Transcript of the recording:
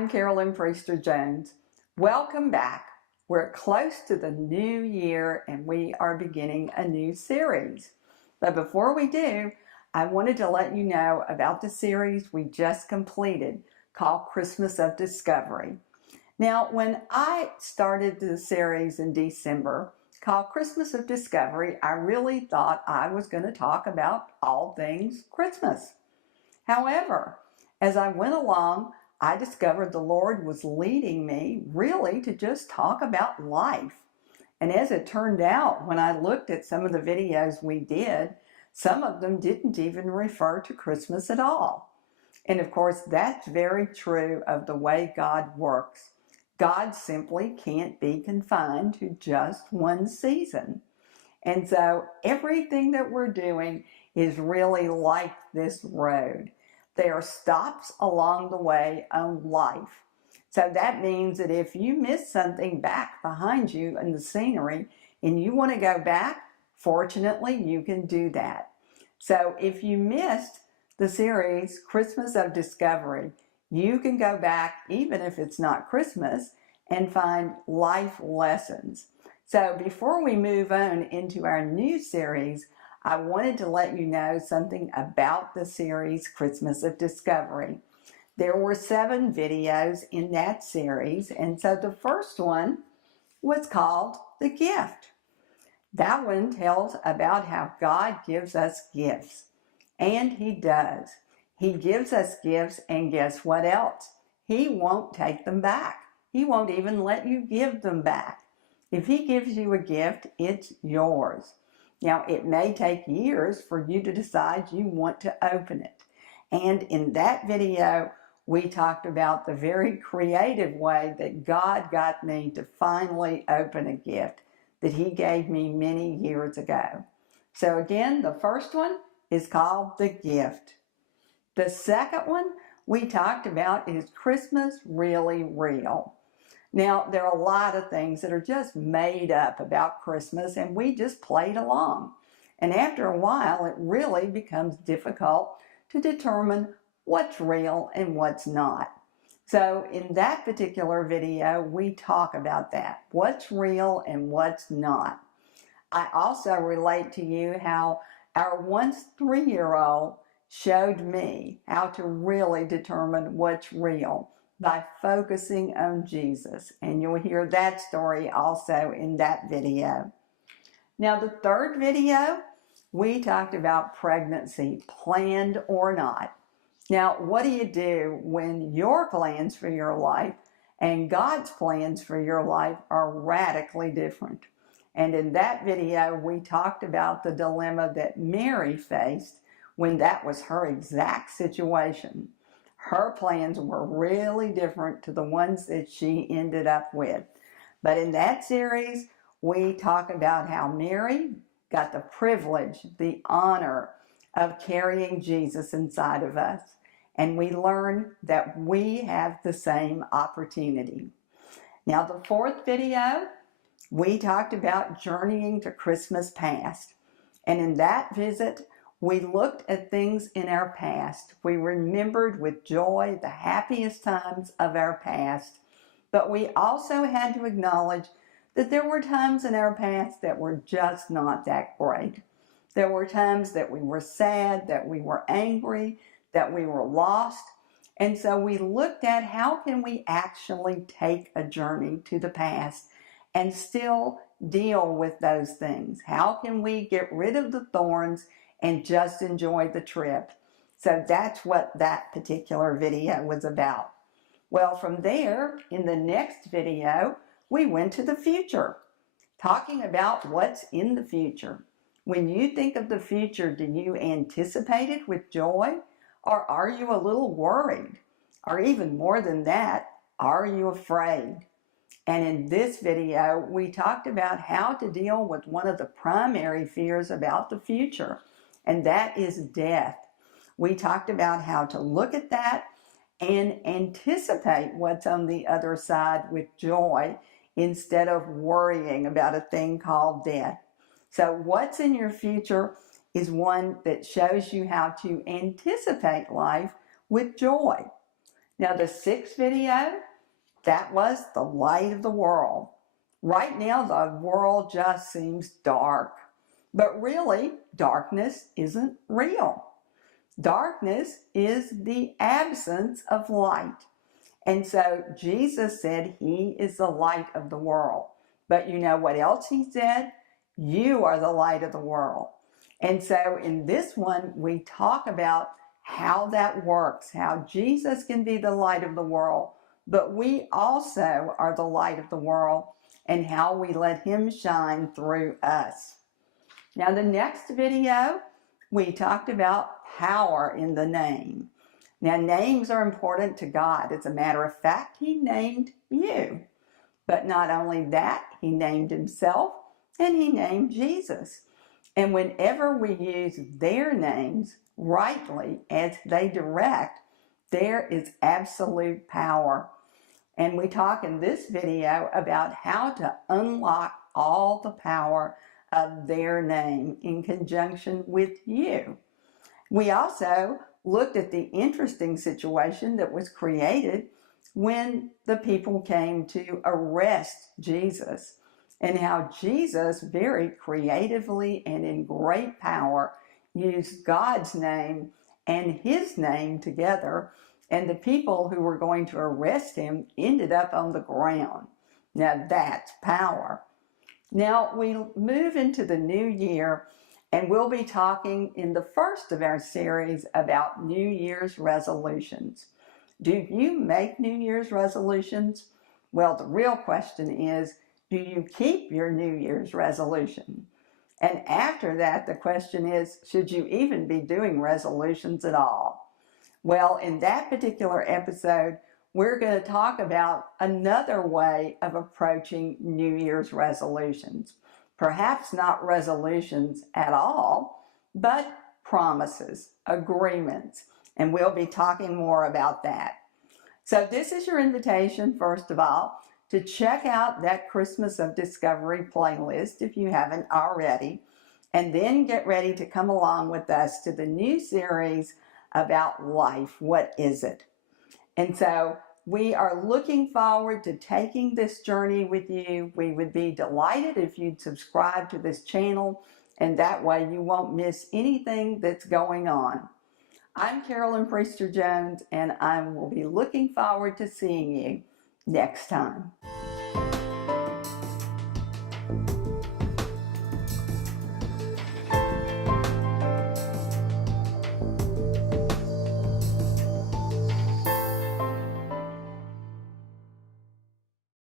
I'm Carolyn Priester Jones. Welcome back. We're close to the new year and we are beginning a new series. But before we do, I wanted to let you know about the series we just completed called Christmas of Discovery. Now, when I started the series in December called Christmas of Discovery, I really thought I was going to talk about all things Christmas. However, as I went along, I discovered the Lord was leading me really to just talk about life. And as it turned out, when I looked at some of the videos we did, some of them didn't even refer to Christmas at all. And of course, that's very true of the way God works. God simply can't be confined to just one season. And so everything that we're doing is really like this road. There are stops along the way on life. So that means that if you miss something back behind you in the scenery and you want to go back, fortunately, you can do that. So if you missed the series Christmas of Discovery, you can go back, even if it's not Christmas, and find life lessons. So before we move on into our new series, I wanted to let you know something about the series Christmas of Discovery. There were 7 videos in that series, and so the first one was called The Gift. That one tells about how God gives us gifts, and He does. He gives us gifts, and guess what else? He won't take them back. He won't even let you give them back. If He gives you a gift, it's yours. Now, it may take years for you to decide you want to open it. And in that video, we talked about the very creative way that God got me to finally open a gift that He gave me many years ago. So again, the first one is called The Gift. The second one we talked about is Christmas Really Real? Now, there are a lot of things that are just made up about Christmas, and we just played along. And after a while, it really becomes difficult to determine what's real and what's not. So in that particular video, we talk about that, what's real and what's not. I also relate to you how our once 3-year-old showed me how to really determine what's real by focusing on Jesus. And you'll hear that story also in that video. Now, the third video, we talked about pregnancy, planned or not. Now, what do you do when your plans for your life and God's plans for your life are radically different? And in that video, we talked about the dilemma that Mary faced when that was her exact situation. Her plans were really different to the ones that she ended up with. But in that series, we talk about how Mary got the privilege, the honor of carrying Jesus inside of us. And we learn that we have the same opportunity. Now, the fourth video, we talked about journeying to Christmas past. And in that visit, we looked at things in our past. We remembered with joy the happiest times of our past. But we also had to acknowledge that there were times in our past that were just not that great. There were times that we were sad, that we were angry, that we were lost. And so we looked at how can we actually take a journey to the past and still deal with those things? How can we get rid of the thorns and just enjoy the trip? So that's what that particular video was about. Well, from there, in the next video, we went to the future, talking about what's in the future. When you think of the future, do you anticipate it with joy? Or are you a little worried? Or even more than that, are you afraid? And in this video, we talked about how to deal with one of the primary fears about the future, and that is death. We talked about how to look at that and anticipate what's on the other side with joy instead of worrying about a thing called death. So what's in your future is one that shows you how to anticipate life with joy. Now the sixth video, that was the light of the world. Right now the world just seems dark, but really darkness isn't real. Darkness is the absence of light. And so Jesus said he is the light of the world. But you know what else he said? You are the light of the world. And so in this one, we talk about how that works, how Jesus can be the light of the world, but we also are the light of the world, and how we let him shine through us. Now the next video, we talked about power in the name. Now names are important to God. As a matter of fact, he named you. But not only that, he named himself and he named Jesus. And whenever we use their names rightly as they direct, there is absolute power. And we talk in this video about how to unlock all the power of their name in conjunction with you. We also looked at the interesting situation that was created when the people came to arrest Jesus, and how Jesus very creatively and in great power used God's name and his name together, and the people who were going to arrest him ended up on the ground. Now that's power. Now we move into the new year, and we'll be talking in the first of our series about New Year's resolutions. Do you make New Year's resolutions? Well, the real question is, do you keep your New Year's resolution? And after that, the question is, should you even be doing resolutions at all? Well, in that particular episode, we're going to talk about another way of approaching New Year's resolutions. Perhaps not resolutions at all, but promises, agreements, and we'll be talking more about that. So this is your invitation, first of all, to check out that Christmas of Discovery playlist if you haven't already, and then get ready to come along with us to the new series about life. What is it? And so we are looking forward to taking this journey with you. We would be delighted if you'd subscribe to this channel, and that way you won't miss anything that's going on. I'm Carolyn Priester Jones, and I will be looking forward to seeing you next time.